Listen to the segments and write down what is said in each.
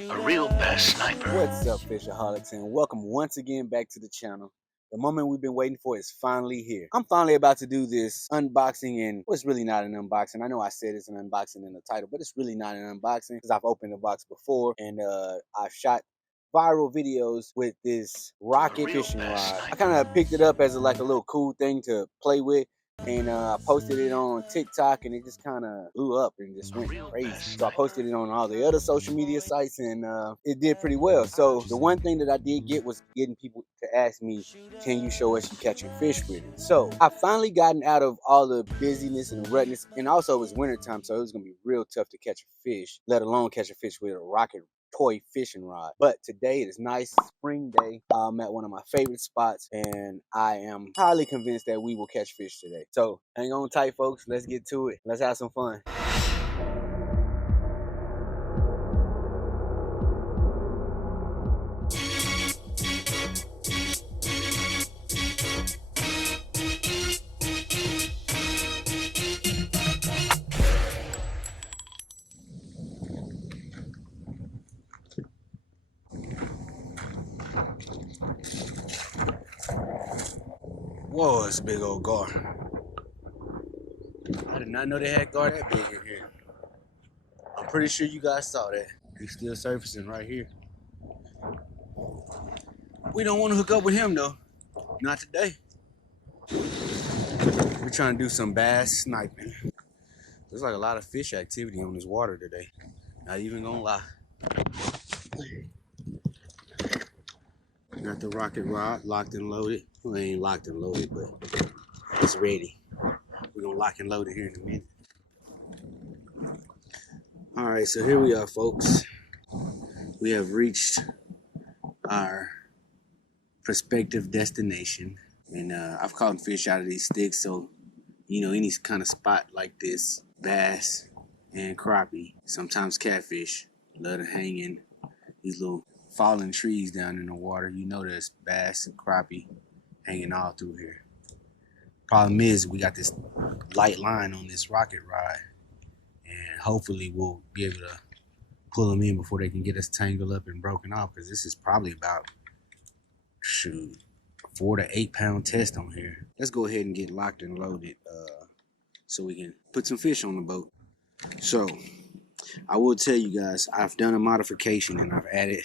A real bass sniper. What's up, Fishaholics, and welcome once again back to the channel. The moment we've been waiting for is finally here. I'm finally about to do this unboxing, and well, it's really not an unboxing. I know I said it's an unboxing in the title, but it's really not an unboxing because I've opened the box before, and I've shot viral videos with this rocket fishing rod. I kind of picked it up as like a little cool thing to play with, and I posted it on TikTok, and it just kind of blew up and just went crazy. So I posted it on all the other social media sites, and it did pretty well. So the one thing that I did get was getting people to ask me, can you show us you catching fish with it? So I finally gotten out of all the busyness and rutness, and also it was wintertime, so it was gonna be real tough to catch a fish, let alone catch a fish with a rocket toy fishing rod. But today it is nice spring day. I'm at one of my favorite spots, and I am highly convinced that we will catch fish today. So hang on tight, folks. Let's get to it. Let's have some fun. Whoa, it's a big old gar. I did not know they had gar that big in here. I'm pretty sure you guys saw that. He's still surfacing right here. We don't want to hook up with him though. Not today. We're trying to do some bass sniping. There's like a lot of fish activity on this water today. Not even gonna lie. Got the rocket rod locked and loaded. Well, it ain't locked and loaded, but it's ready. We're gonna lock and load it here in a minute. All right, so here we are, folks. We have reached our prospective destination, and I've caught fish out of these sticks. So, you know, any kind of spot like this, bass and crappie, sometimes catfish, love to hang in these little fallen trees down in the water. You know, there's bass and crappie hanging all through here. Problem is, we got this light line on this rocket rod, and hopefully we'll be able to pull them in before they can get us tangled up and broken off, because this is probably about, shoot, 4 to 8 pound test on here. Let's go ahead and get locked and loaded so we can put some fish on the boat. So I will tell you guys, I've done a modification and I've added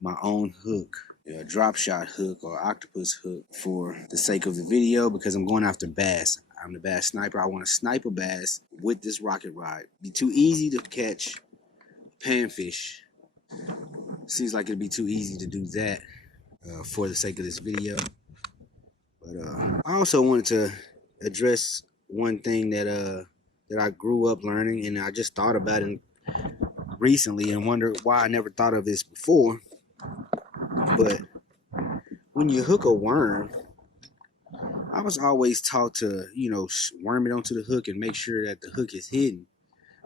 my own hook, a drop shot hook or octopus hook, for the sake of the video, because I'm going after bass. I'm the bass sniper. I want to snipe a bass with this rocket rod. Be too easy to catch panfish. Seems like it'd be too easy to do that for the sake of this video. But I also wanted to address one thing that I grew up learning, and I just thought about it recently and wondered why I never thought of this before. But when you hook a worm, I was always taught to, you know, worm it onto the hook and make sure that the hook is hidden.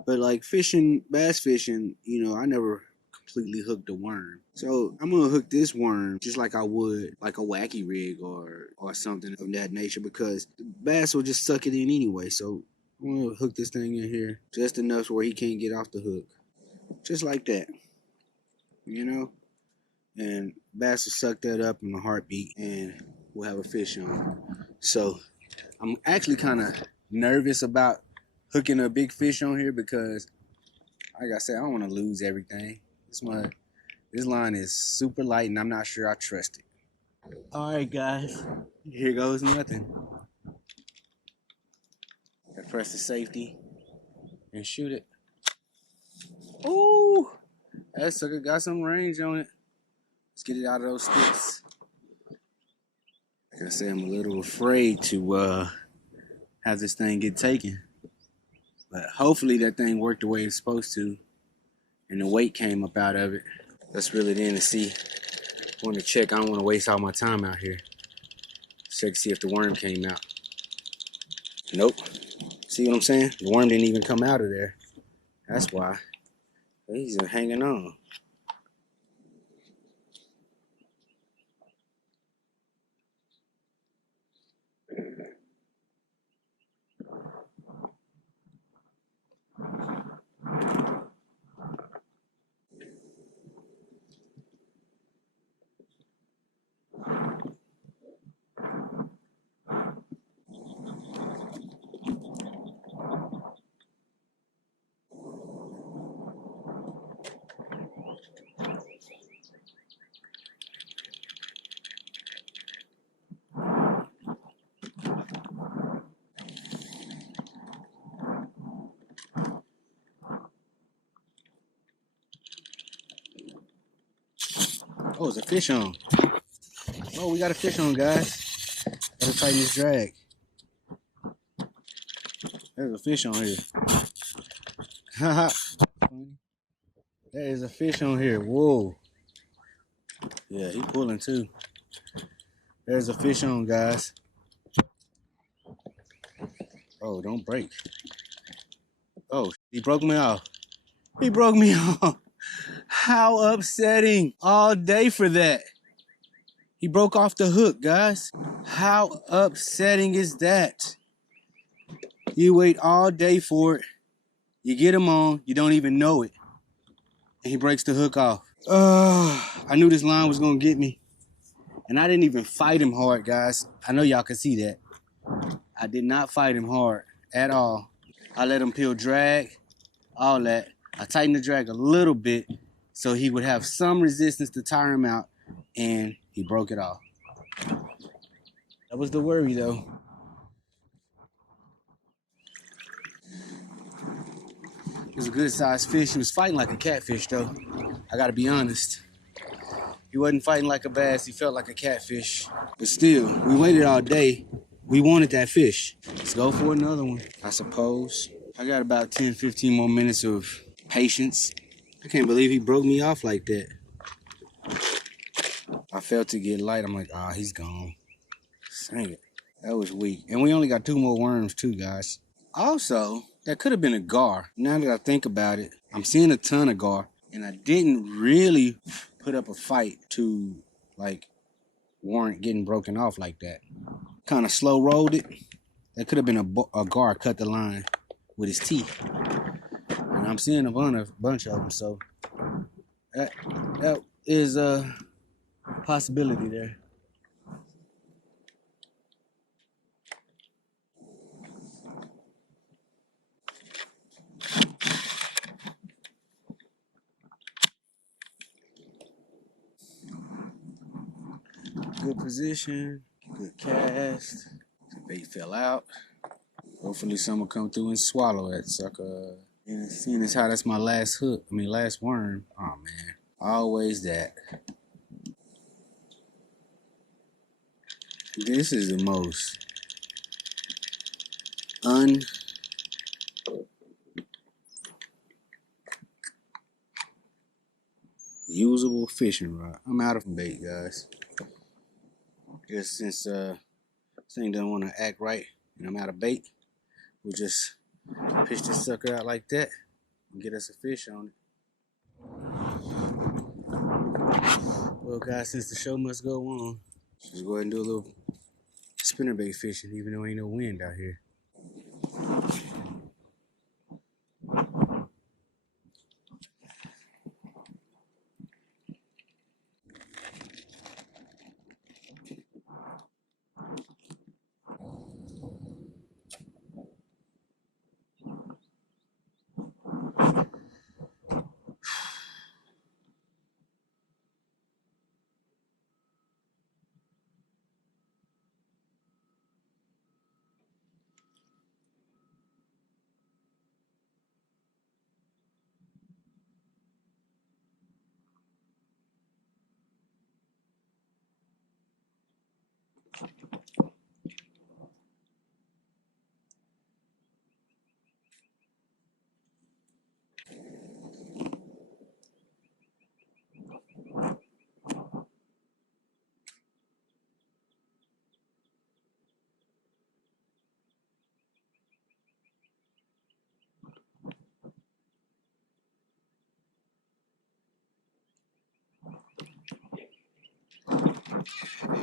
But like fishing, bass fishing, you know, I never completely hooked a worm. So I'm gonna hook this worm just like I would like a wacky rig or something of that nature, because the bass will just suck it in anyway. So I'm gonna hook this thing in here just enough where he can't get off the hook. Just like that, you know? And bass will suck that up in a heartbeat and we'll have a fish on. So I'm actually kind of nervous about hooking a big fish on here because, like I said, I don't want to lose everything. This line is super light and I'm not sure I trust it. All right, guys, here goes nothing. Gotta press the safety and shoot it. Ooh, that sucker got some range on it. Let's get it out of those sticks. Like I said, I'm a little afraid to have this thing get taken. But hopefully that thing worked the way it's supposed to and the weight came up out of it. Let's reel it in and see. I want to check. I don't want to waste all my time out here. Check to see if the worm came out. Nope. See what I'm saying? The worm didn't even come out of there. That's why. He's hanging on. Oh, there's a fish on. Oh, we got a fish on, guys. Gotta tighten this drag. There's a fish on here. Haha. There is a fish on here. Whoa. Yeah, he pulling too. There's a fish on, guys. Oh, don't break. Oh, he broke me off. He broke me off. How upsetting. All day for that. He broke off the hook, guys. How upsetting is that? You wait all day for it. You get him on, you don't even know it. And he breaks the hook off. I knew this line was gonna get me. And I didn't even fight him hard, guys. I know y'all can see that. I did not fight him hard at all. I let him peel drag, all that. I tightened the drag a little bit so he would have some resistance to tire him out, and he broke it off. That was the worry, though. It was a good sized fish. He was fighting like a catfish, though. I gotta be honest. He wasn't fighting like a bass. He felt like a catfish. But still, we waited all day. We wanted that fish. Let's go for another one, I suppose. I got about 10, 15 more minutes of patience. I can't believe he broke me off like that. I felt it get light. I'm like, he's gone. Dang it. That was weak. And we only got 2 more worms too, guys. Also, that could have been a gar. Now that I think about it, I'm seeing a ton of gar. And I didn't really put up a fight to, like, warrant getting broken off like that. Kind of slow rolled it. That could have been a gar cut the line with his teeth. And I'm seeing a bunch of them, so that is a possibility there. Good position, good cast. The bait fell out. Hopefully someone come through and swallow that sucker. And seeing as how that's my last worm. Oh man, always that. This is the most unusable fishing rod. I'm out of bait, guys. Guess since this thing doesn't want to act right and I'm out of bait, we'll just pitch this sucker out like that and get us a fish on it. Well, guys, since the show must go on, let's go ahead and do a little spinnerbait fishing, even though ain't no wind out here.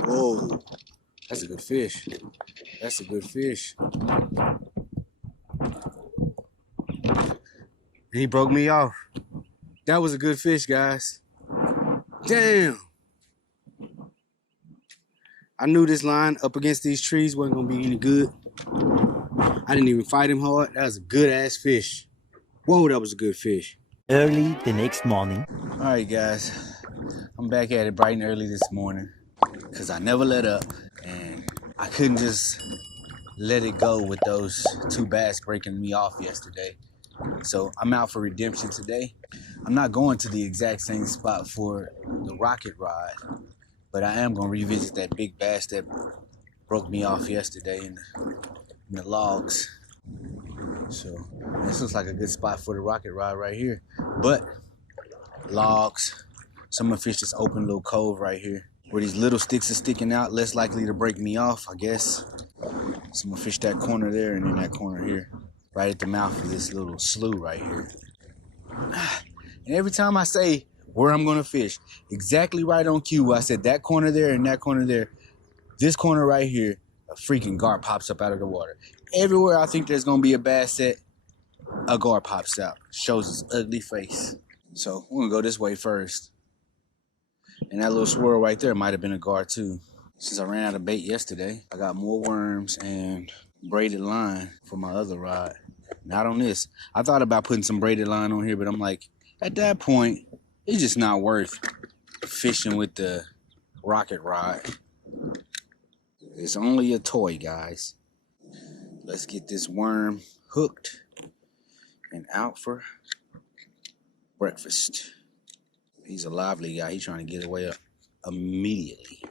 Whoa, that's a good fish. That's a good fish. And he broke me off. That was a good fish, guys. Damn. I knew this line up against these trees wasn't gonna be any good. I didn't even fight him hard. That was a good ass fish. Whoa, that was a good fish. Early the next morning. All right, guys. I'm back at it bright and early this morning because I never let up, and I couldn't just let it go with those 2 bass breaking me off yesterday. So I'm out for redemption today. I'm not going to the exact same spot for the rocket ride, but I am gonna revisit that big bass that broke me off yesterday in the logs. So this looks like a good spot for the rocket ride right here. But logs, some of the fish just open little cove right here where these little sticks are sticking out, less likely to break me off, I guess. So I'm gonna fish that corner there and then that corner here, right at the mouth of this little slough right here. And every time I say where I'm gonna fish, exactly right on cue, I said that corner there and that corner there, this corner right here, a freaking gar pops up out of the water. Everywhere I think there's gonna be a bass set, a gar pops out, shows its ugly face. So we're gonna go this way first. And that little swirl right there might have been a gar too. Since I ran out of bait yesterday, I got more worms and braided line for my other rod. Not on this. I thought about putting some braided line on here, but I'm like, at that point, it's just not worth fishing with the rocket rod. It's only a toy, guys. Let's get this worm hooked and out for breakfast. He's a lively guy. He's trying to get away immediately.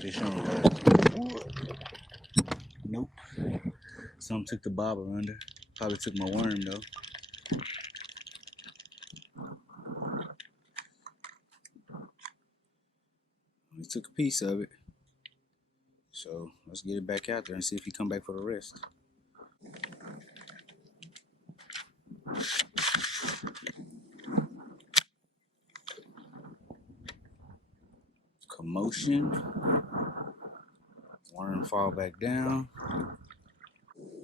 Fish on that. Nope. Some took the bobber under. Probably took my worm though. He took a piece of it. So let's get it back out there and see if he come back for the rest. Commotion. Worm fall back down.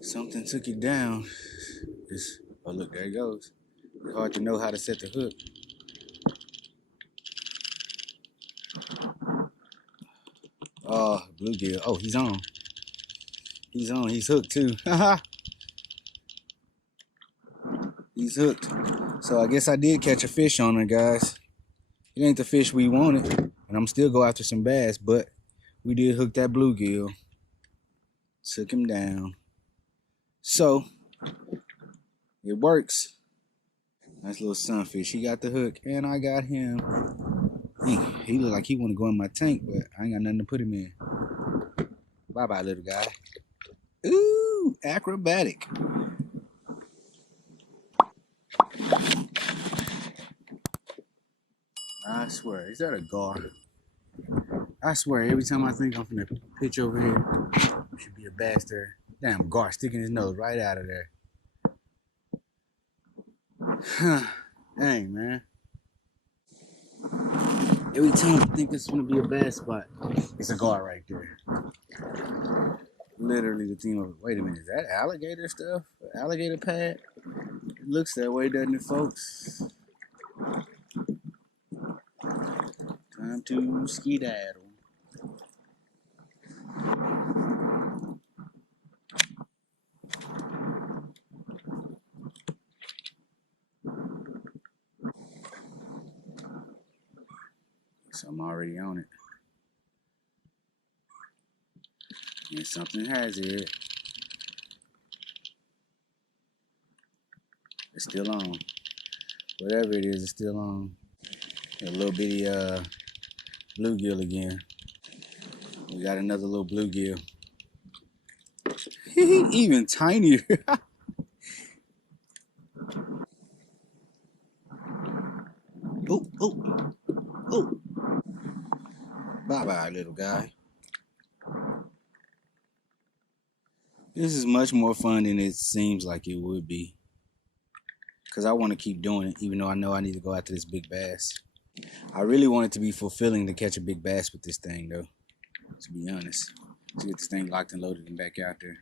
Something took it down. Oh look, there it goes. It's hard to know how to set the hook. Oh, bluegill. Oh, he's on. He's on. He's hooked too. He's hooked. So I guess I did catch a fish on there, guys. It ain't the fish we wanted, and I'm still go after some bass, but we did hook that bluegill. Took him down. So it works. Nice little sunfish. He got the hook, and I got him. He looked like he want to go in my tank, but I ain't got nothing to put him in. Bye-bye, little guy. Ooh, acrobatic. I swear, is that a gar? I swear, every time I think I'm gonna pitch over here, there should be a bass there. Damn, gar sticking his nose right out of there. Dang, man. Every time I think this is gonna be a bass spot, it's a gar right there. Literally the thing of, wait a minute, is that alligator stuff? Alligator pad? It looks that way, doesn't it, folks? Time to skedaddle. So I'm already on it. And something has it. It's still on. Whatever it is, it's still on. A little bitty bluegill again. We got another little bluegill. Even tinier. Oh, oh, oh. Bye-bye, little guy. This is much more fun than it seems like it would be. Because I want to keep doing it, even though I know I need to go after this big bass. I really want it to be fulfilling to catch a big bass with this thing, though. To be honest. To get this thing locked and loaded and back out there.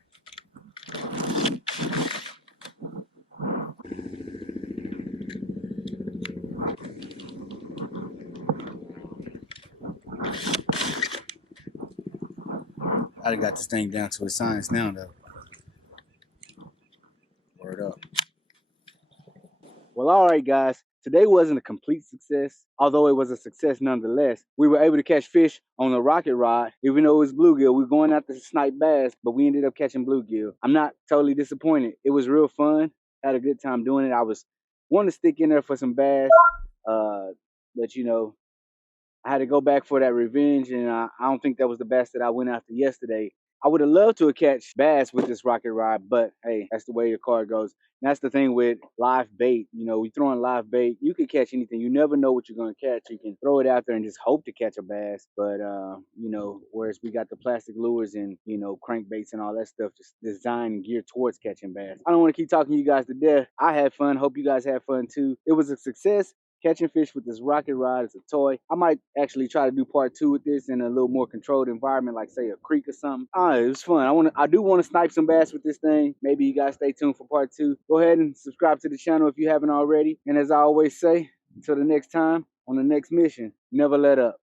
I done got this thing down to a science now, though. Word up. Well, all right, guys. Today wasn't a complete success, although it was a success nonetheless. We were able to catch fish on the rocket rod, even though it was bluegill. We were going after snipe bass, but we ended up catching bluegill. I'm not totally disappointed. It was real fun. Had a good time doing it. I was wanting to stick in there for some bass, but you know, I had to go back for that revenge, and I don't think that was the bass that I went after yesterday. I would have loved to have catch bass with this rocket rod, but hey, that's the way your card goes. And that's the thing with live bait. You know, we throwing live bait, you can catch anything. You never know what you're gonna catch. You can throw it out there and just hope to catch a bass. But you know, whereas we got the plastic lures and you know crankbaits and all that stuff, just designed and geared towards catching bass. I don't want to keep talking you guys to death. I had fun. Hope you guys had fun too. It was a success. Catching fish with this rocket rod is a toy. I might actually try to do part 2 with this in a little more controlled environment, like say a creek or something. It was fun. I do want to snipe some bass with this thing. Maybe you guys stay tuned for part 2. Go ahead and subscribe to the channel if you haven't already. And as I always say, until the next time, on the next mission, never let up.